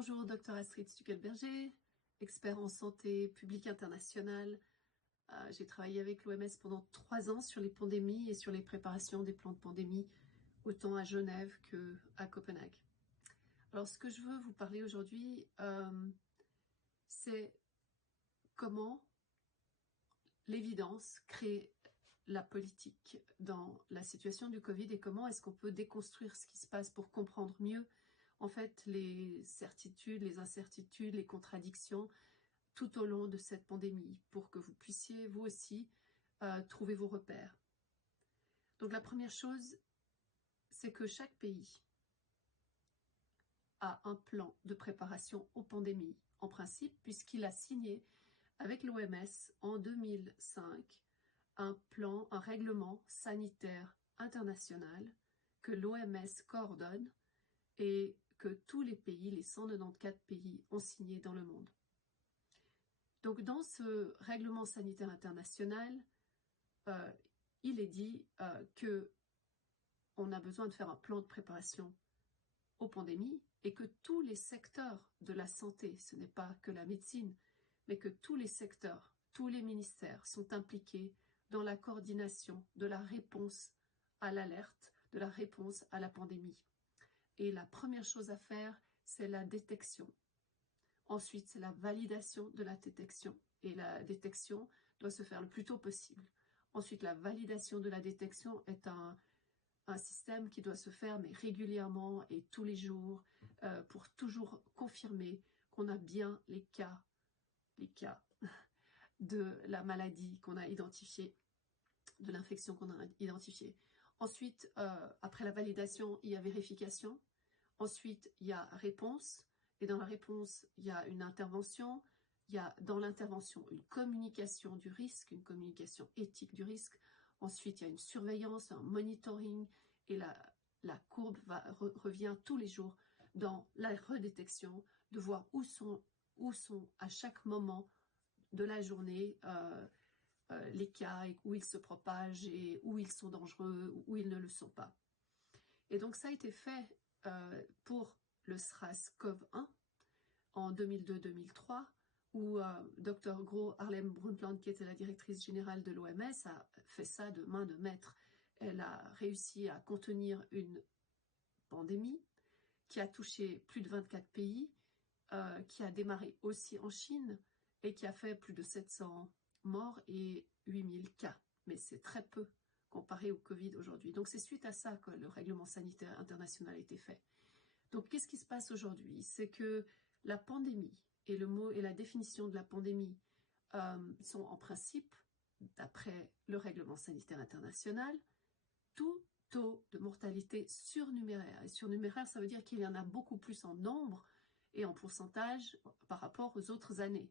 Bonjour, Dr Astrid Stuckelberger, expert en santé publique internationale. J'ai travaillé avec l'OMS pendant 3 ans sur les pandémies et sur les préparations des plans de pandémie, autant à Genève qu'à Copenhague. Alors, ce que je veux vous parler aujourd'hui, c'est comment l'évidence crée la politique dans la situation du Covid et comment est-ce qu'on peut déconstruire ce qui se passe pour comprendre mieux en fait les certitudes, les incertitudes, les contradictions tout au long de cette pandémie pour que vous puissiez vous aussi trouver vos repères. Donc la première chose, c'est que chaque pays a un plan de préparation aux pandémies en principe puisqu'il a signé avec l'OMS en 2005 un plan, un règlement sanitaire international que l'OMS coordonne et que tous les pays, les 194 pays, ont signé dans le monde. Donc dans ce règlement sanitaire international, il est dit qu'on a besoin de faire un plan de préparation aux pandémies et que tous les secteurs de la santé, ce n'est pas que la médecine, mais que tous les secteurs, tous les ministères sont impliqués dans la coordination de la réponse à l'alerte, de la réponse à la pandémie. Et la première chose à faire, c'est la détection. Ensuite, c'est la validation de la détection. Et la détection doit se faire le plus tôt possible. Ensuite, la validation de la détection est un système qui doit se faire mais régulièrement et tous les jours pour toujours confirmer qu'on a bien les cas de la maladie qu'on a identifiée, de l'infection qu'on a identifiée. Ensuite, après la validation, il y a vérification. Ensuite, il y a réponse. Et dans la réponse, il y a une intervention. Il y a dans l'intervention une communication du risque, une communication éthique du risque. Ensuite, il y a une surveillance, un monitoring. Et la courbe revient tous les jours dans la redétection, de voir où sont à chaque moment de la journée les cas, et où ils se propagent et où ils sont dangereux, où ils ne le sont pas. Et donc ça a été fait pour le SRAS-CoV-1 en 2002-2003, où Dr Gro Harlem Brundtland, qui était la directrice générale de l'OMS, a fait ça de main de maître. Elle a réussi à contenir une pandémie qui a touché plus de 24 pays, qui a démarré aussi en Chine et qui a fait plus de 700 morts et 8000 cas. Mais c'est très peu comparé au Covid aujourd'hui. Donc c'est suite à ça que le règlement sanitaire international a été fait. Donc qu'est-ce qui se passe aujourd'hui? C'est que la pandémie et le mot et la définition de la pandémie sont en principe, d'après le règlement sanitaire international, tout taux de mortalité surnuméraire. Et surnuméraire, ça veut dire qu'il y en a beaucoup plus en nombre et en pourcentage par rapport aux autres années.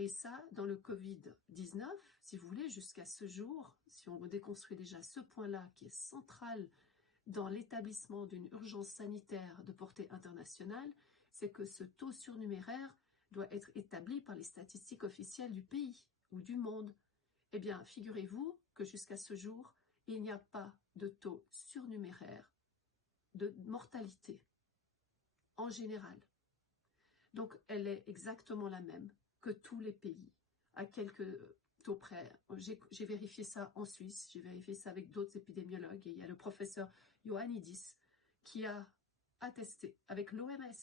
Et ça, dans le Covid-19, si vous voulez, jusqu'à ce jour, si on déconstruit déjà ce point-là qui est central dans l'établissement d'une urgence sanitaire de portée internationale, c'est que ce taux surnuméraire doit être établi par les statistiques officielles du pays ou du monde. Eh bien, figurez-vous que jusqu'à ce jour, il n'y a pas de taux surnuméraire de mortalité en général. Donc, elle est exactement la même que tous les pays, à quelques taux près. J'ai vérifié ça en Suisse, j'ai vérifié ça avec d'autres épidémiologues, et il y a le professeur Ioannidis qui a attesté avec l'OMS,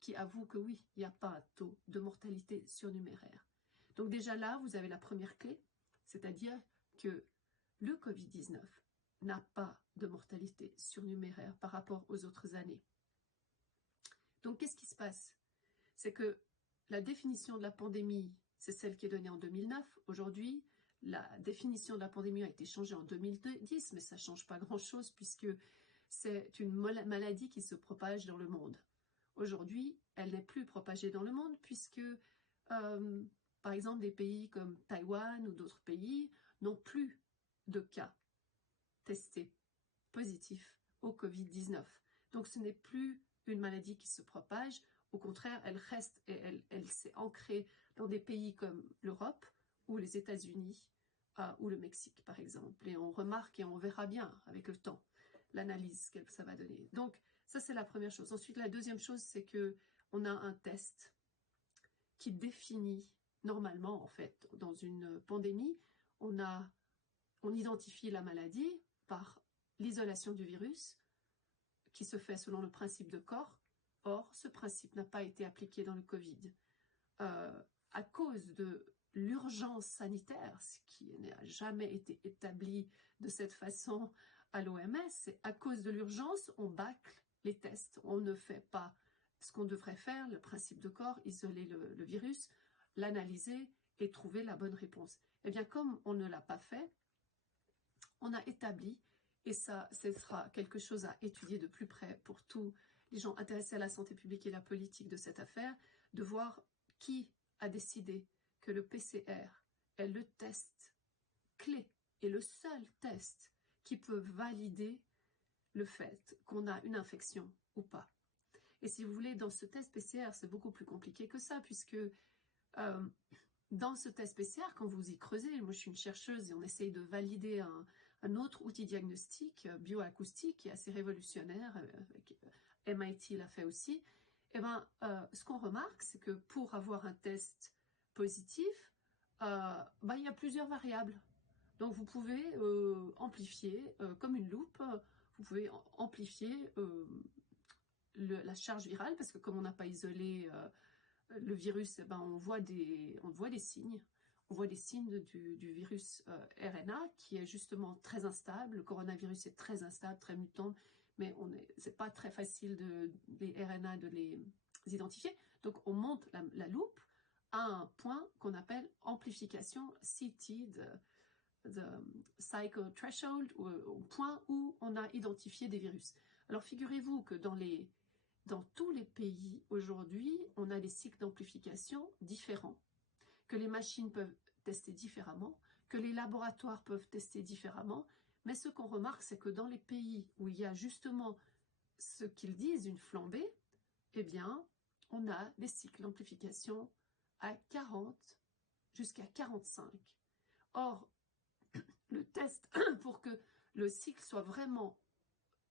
qui avoue que oui, il n'y a pas un taux de mortalité surnuméraire. Donc déjà là, vous avez la première clé, c'est-à-dire que le Covid-19 n'a pas de mortalité surnuméraire par rapport aux autres années. Donc qu'est-ce qui se passe? C'est que la définition de la pandémie, c'est celle qui est donnée en 2009. Aujourd'hui, la définition de la pandémie a été changée en 2010, mais ça ne change pas grand-chose puisque c'est une maladie qui se propage dans le monde. Aujourd'hui, elle n'est plus propagée dans le monde puisque, par exemple, des pays comme Taïwan ou d'autres pays n'ont plus de cas testés positifs au Covid-19. Donc ce n'est plus une maladie qui se propage. Au contraire, elle reste et elle s'est ancrée dans des pays comme l'Europe ou les États-Unis ou le Mexique, par exemple. Et on remarque et on verra bien avec le temps l'analyse que ça va donner. Donc, ça, c'est la première chose. Ensuite, la deuxième chose, c'est que on a un test qui définit, normalement en fait, dans une pandémie, on identifie la maladie par l'isolation du virus, qui se fait selon le principe de corps. Or, ce principe n'a pas été appliqué dans le Covid. À cause de l'urgence sanitaire, ce qui n'a jamais été établi de cette façon à l'OMS, c'est à cause de l'urgence, on bâcle les tests. On ne fait pas ce qu'on devrait faire, le principe de corps, isoler le virus, l'analyser et trouver la bonne réponse. Eh bien, comme on ne l'a pas fait, on a établi, et ça, ce sera quelque chose à étudier de plus près pour tous les gens intéressés à la santé publique et la politique de cette affaire, de voir qui a décidé que le PCR est le test clé et le seul test qui peut valider le fait qu'on a une infection ou pas. Et si vous voulez, dans ce test PCR, c'est beaucoup plus compliqué que ça, puisque dans ce test PCR, quand vous y creusez, moi je suis une chercheuse et on essaye de valider un autre outil diagnostique bioacoustique qui est assez révolutionnaire, MIT l'a fait aussi, et ce qu'on remarque, c'est que pour avoir un test positif, il y a plusieurs variables. Donc vous pouvez amplifier, comme une loupe, vous pouvez amplifier la charge virale, parce que comme on n'a pas isolé le virus, on voit des signes. On voit des signes du virus RNA qui est justement très instable. Le coronavirus est très instable, très mutant, mais c'est pas très facile les RNA de les identifier. Donc on monte la loupe à un point qu'on appelle amplification CT de cycle threshold, au point où on a identifié des virus. Alors figurez-vous que dans tous les pays aujourd'hui, on a des cycles d'amplification différents, que les machines peuvent tester différemment, que les laboratoires peuvent tester différemment, mais ce qu'on remarque, c'est que dans les pays où il y a justement ce qu'ils disent une flambée, eh bien, on a des cycles d'amplification à 40 jusqu'à 45. Or, le test pour que le cycle soit vraiment,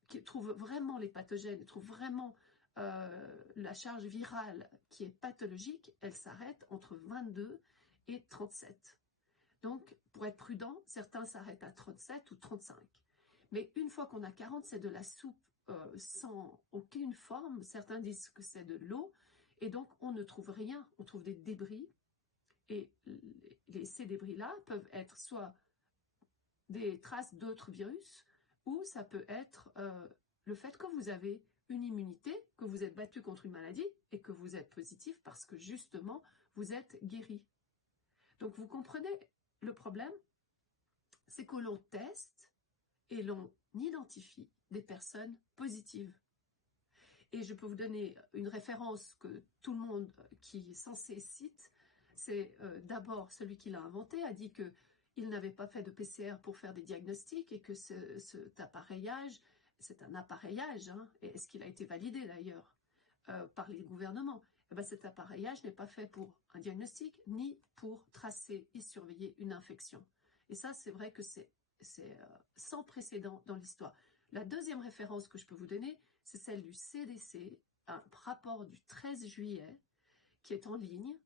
qui trouve vraiment les pathogènes, trouve vraiment la charge virale qui est pathologique, elle s'arrête entre 22 et 37. Donc, pour être prudent, certains s'arrêtent à 37 ou 35. Mais une fois qu'on a 40, c'est de la soupe sans aucune forme. Certains disent que c'est de l'eau. Et donc, on ne trouve rien. On trouve des débris. Et ces débris-là peuvent être soit des traces d'autres virus, ou ça peut être le fait que vous avez une immunité, que vous êtes battu contre une maladie et que vous êtes positif parce que justement, vous êtes guéri. Donc, vous comprenez le problème, c'est que l'on teste et l'on identifie des personnes positives. Et je peux vous donner une référence que tout le monde qui est censé cite, c'est d'abord celui qui l'a inventé, a dit qu'il n'avait pas fait de PCR pour faire des diagnostics et que cet appareillage, c'est un appareillage, hein, et est-ce qu'il a été validé d'ailleurs par les gouvernements? Cet appareillage n'est pas fait pour un diagnostic ni pour tracer et surveiller une infection. Et ça, c'est vrai que c'est sans précédent dans l'histoire. La deuxième référence que je peux vous donner, c'est celle du CDC, un rapport du 13 juillet qui est en ligne.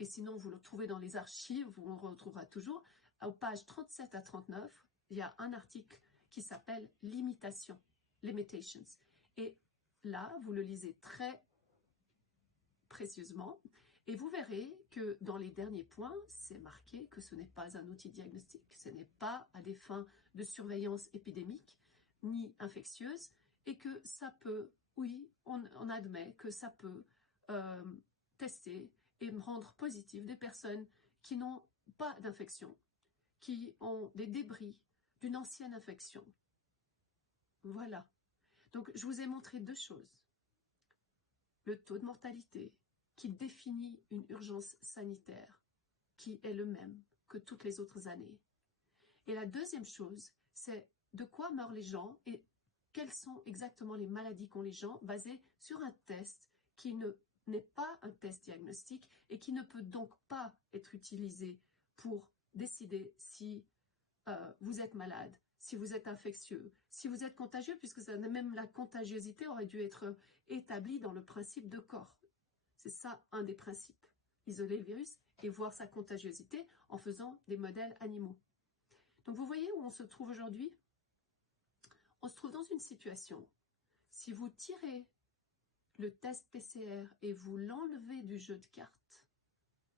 Et sinon, vous le trouvez dans les archives, vous le retrouvera toujours. Aux pages 37 à 39, il y a un article qui s'appelle « Limitation », « Limitations ». Et là, vous le lisez très précieusement et vous verrez que dans les derniers points, c'est marqué que ce n'est pas un outil diagnostique, ce n'est pas à des fins de surveillance épidémique ni infectieuse et que ça peut, oui, on admet que ça peut tester et rendre positif des personnes qui n'ont pas d'infection, qui ont des débris d'une ancienne infection. Voilà. Donc, je vous ai montré deux choses. Le taux de mortalité qui définit une urgence sanitaire qui est le même que toutes les autres années. Et la deuxième chose, c'est de quoi meurent les gens et quelles sont exactement les maladies qu'ont les gens basées sur un test qui n'est pas un test diagnostique et qui ne peut donc pas être utilisé pour décider si vous êtes malade, si vous êtes infectieux, si vous êtes contagieux, puisque même la contagiosité aurait dû être établie dans le principe de corps. C'est ça un des principes. Isoler le virus et voir sa contagiosité en faisant des modèles animaux. Donc vous voyez où on se trouve aujourd'hui? On se trouve dans une situation, si vous tirez le test PCR et vous l'enlevez du jeu de cartes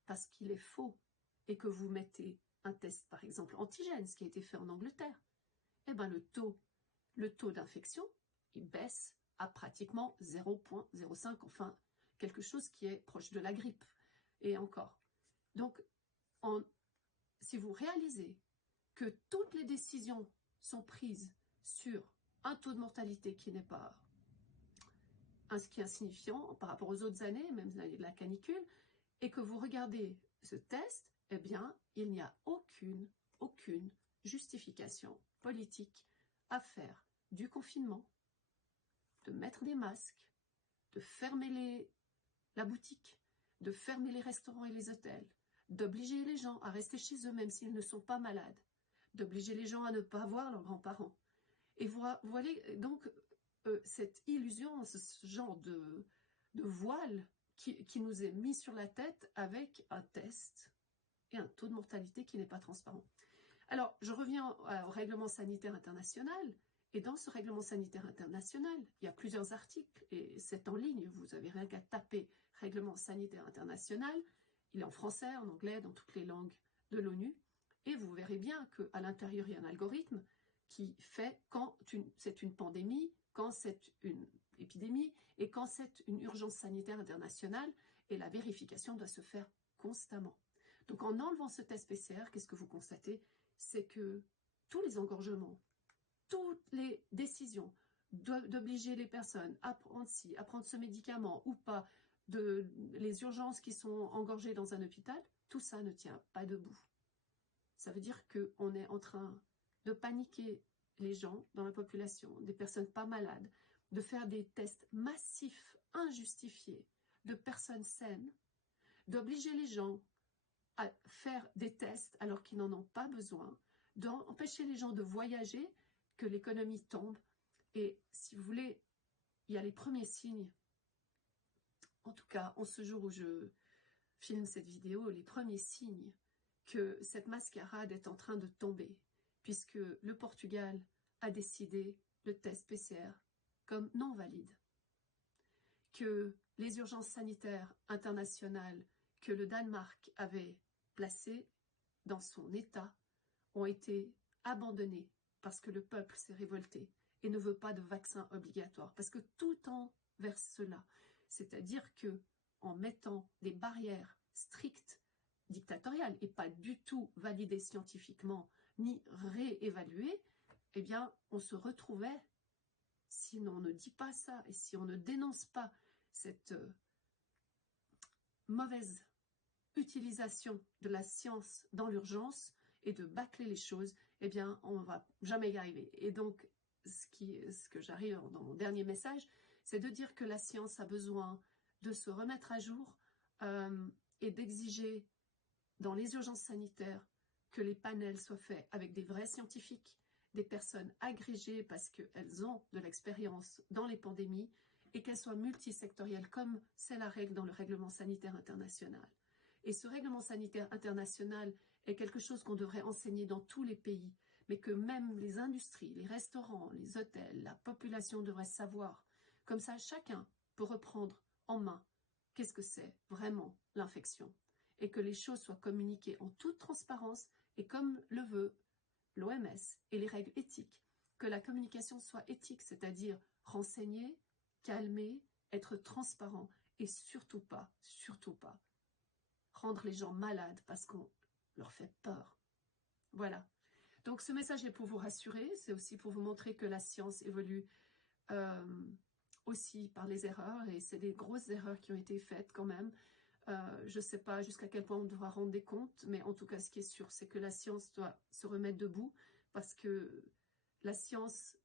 parce qu'il est faux et que vous mettez un test par exemple antigène, ce qui a été fait en Angleterre, eh ben le taux d'infection, il baisse à pratiquement 0,05, enfin quelque chose qui est proche de la grippe. Et encore. Donc, si vous réalisez que toutes les décisions sont prises sur un taux de mortalité qui n'est pas insignifiant par rapport aux autres années, même l'année de la canicule, et que vous regardez ce test, eh bien, il n'y a aucune justification politique à faire du confinement, de mettre des masques, de fermer la boutique, de fermer les restaurants et les hôtels, d'obliger les gens à rester chez eux même s'ils ne sont pas malades, d'obliger les gens à ne pas voir leurs grands-parents. Et vous voyez donc cette illusion, ce genre de voile qui nous est mis sur la tête avec un test et un taux de mortalité qui n'est pas transparent. Alors, je reviens au règlement sanitaire international. Et dans ce règlement sanitaire international, il y a plusieurs articles, et c'est en ligne, vous n'avez rien qu'à taper règlement sanitaire international. Il est en français, en anglais, dans toutes les langues de l'ONU. Et vous verrez bien qu'à l'intérieur, il y a un algorithme qui fait quand c'est une pandémie, quand c'est une épidémie, et quand c'est une urgence sanitaire internationale, et la vérification doit se faire constamment. Donc en enlevant ce test PCR, qu'est-ce que vous constatez? C'est que tous les engorgements, toutes les décisions d'obliger les personnes à prendre ci, à prendre ce médicament ou pas, les urgences qui sont engorgées dans un hôpital, tout ça ne tient pas debout. Ça veut dire qu'on est en train de paniquer les gens dans la population, des personnes pas malades, de faire des tests massifs, injustifiés, de personnes saines, d'obliger les gens à faire des tests alors qu'ils n'en ont pas besoin, d'empêcher les gens de voyager, que l'économie tombe. Et si vous voulez, il y a les premiers signes, en tout cas en ce jour où je filme cette vidéo, les premiers signes que cette mascarade est en train de tomber, puisque le Portugal a décidé le test PCR comme non valide, que les urgences sanitaires internationales que le Danemark avait placées dans son état ont été abandonnées parce que le peuple s'est révolté et ne veut pas de vaccin obligatoire, parce que tout tend vers cela, c'est-à-dire que en mettant des barrières strictes, dictatoriales et pas du tout validées scientifiquement ni réévaluées, eh bien on se retrouvait, si on ne dit pas ça et si on ne dénonce pas cette mauvaise utilisation de la science dans l'urgence et de bâcler les choses, eh bien, on ne va jamais y arriver. Et donc, ce que j'arrive dans mon dernier message, c'est de dire que la science a besoin de se remettre à jour et d'exiger dans les urgences sanitaires que les panels soient faits avec des vrais scientifiques, des personnes agrégées parce qu'elles ont de l'expérience dans les pandémies et qu'elles soient multisectorielles comme c'est la règle dans le règlement sanitaire international. Et ce règlement sanitaire international est quelque chose qu'on devrait enseigner dans tous les pays, mais que même les industries, les restaurants, les hôtels, la population devrait savoir. Comme ça, chacun peut reprendre en main qu'est-ce que c'est vraiment l'infection et que les choses soient communiquées en toute transparence et comme le veut l'OMS et les règles éthiques, que la communication soit éthique, c'est-à-dire renseigner, calmer, être transparent et surtout pas, rendre les gens malades parce qu'on leur fait peur. Voilà. Donc ce message est pour vous rassurer, c'est aussi pour vous montrer que la science évolue aussi par les erreurs, et c'est des grosses erreurs qui ont été faites quand même. Je ne sais pas jusqu'à quel point on devra rendre des comptes, mais en tout cas ce qui est sûr, c'est que la science doit se remettre debout, parce que la science,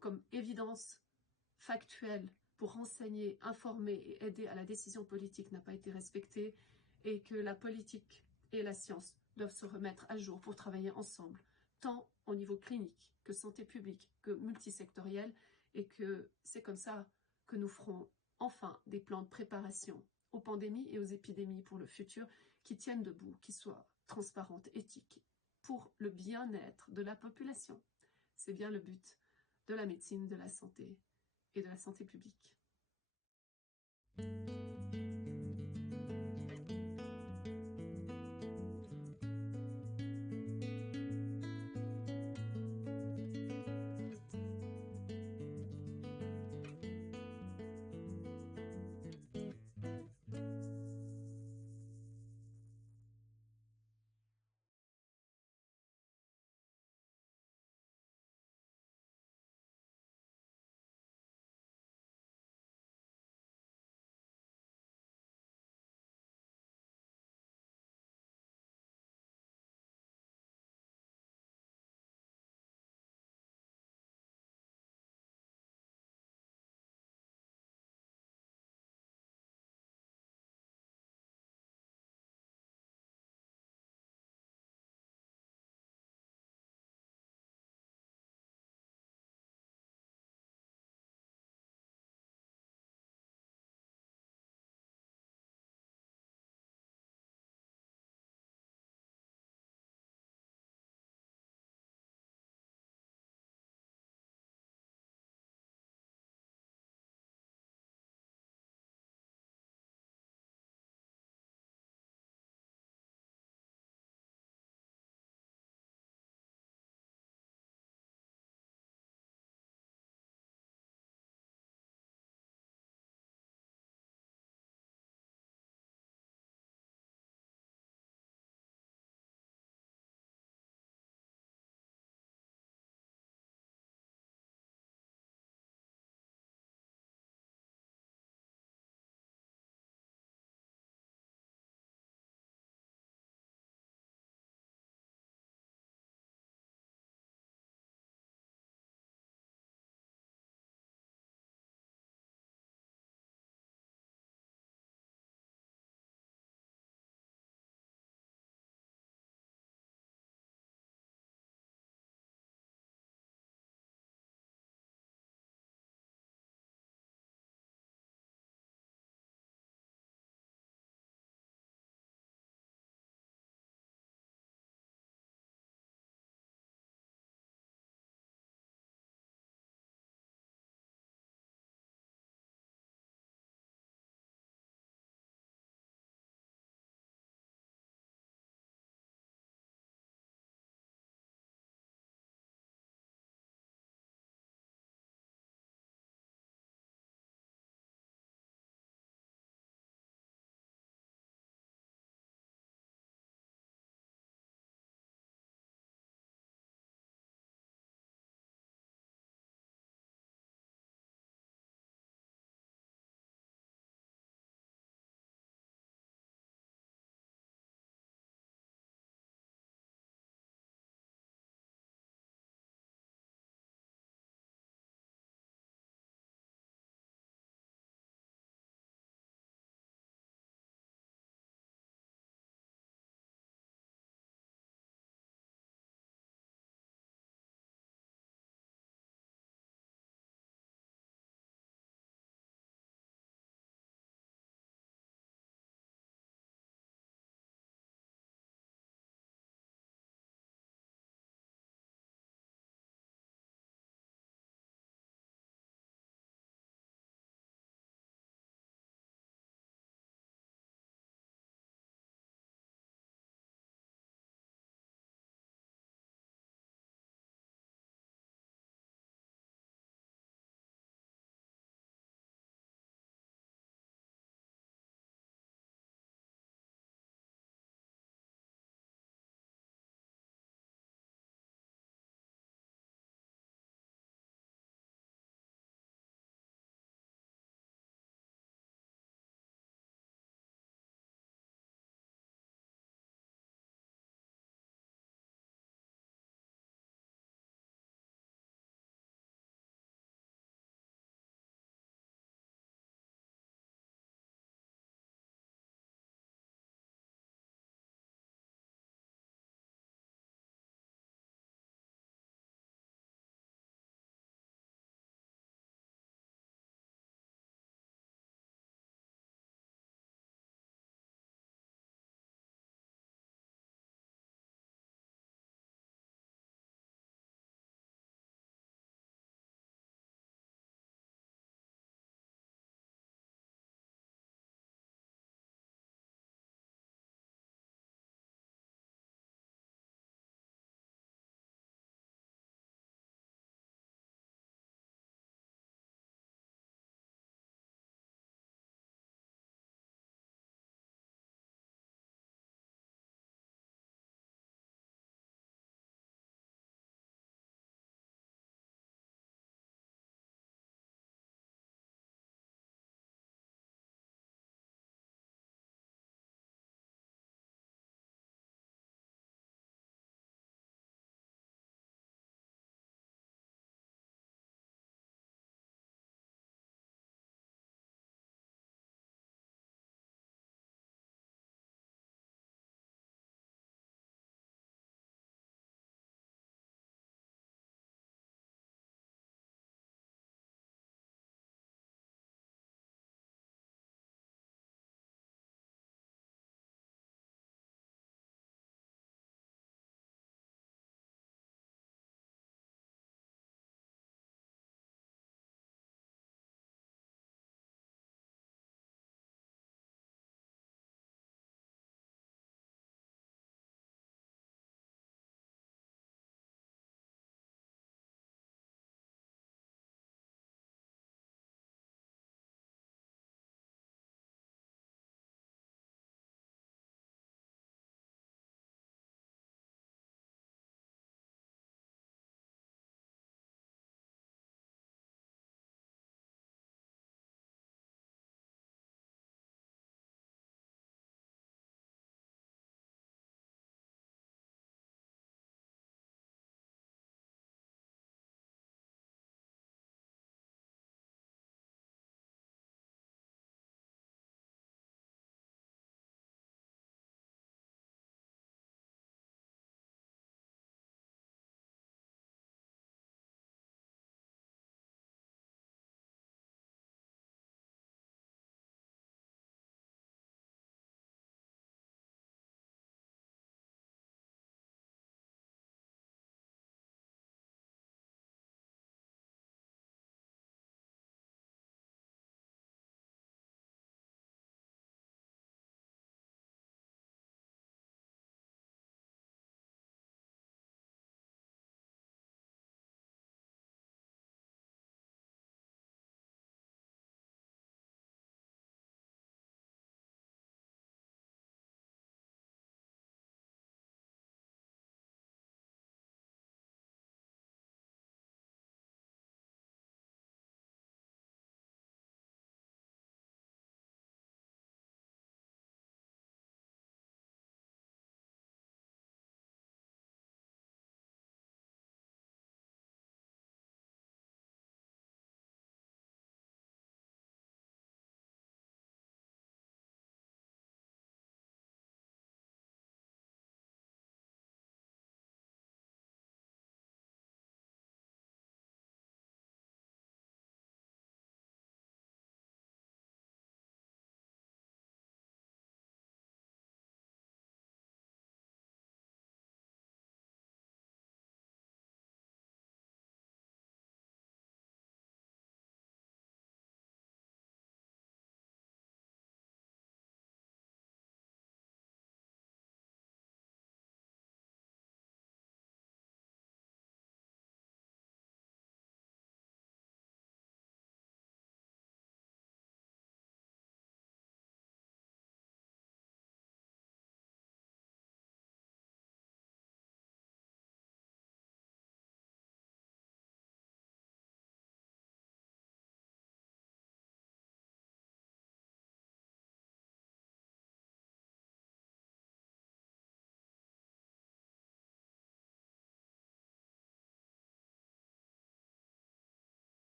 comme évidence factuelle, pour renseigner, informer et aider à la décision politique, n'a pas été respectée, et que la politique et la science doivent se remettre à jour pour travailler ensemble, tant au niveau clinique que santé publique, que multisectoriel, et que c'est comme ça que nous ferons enfin des plans de préparation aux pandémies et aux épidémies pour le futur, qui tiennent debout, qui soient transparentes, éthiques, pour le bien-être de la population. C'est bien le but de la médecine, de la santé et de la santé publique.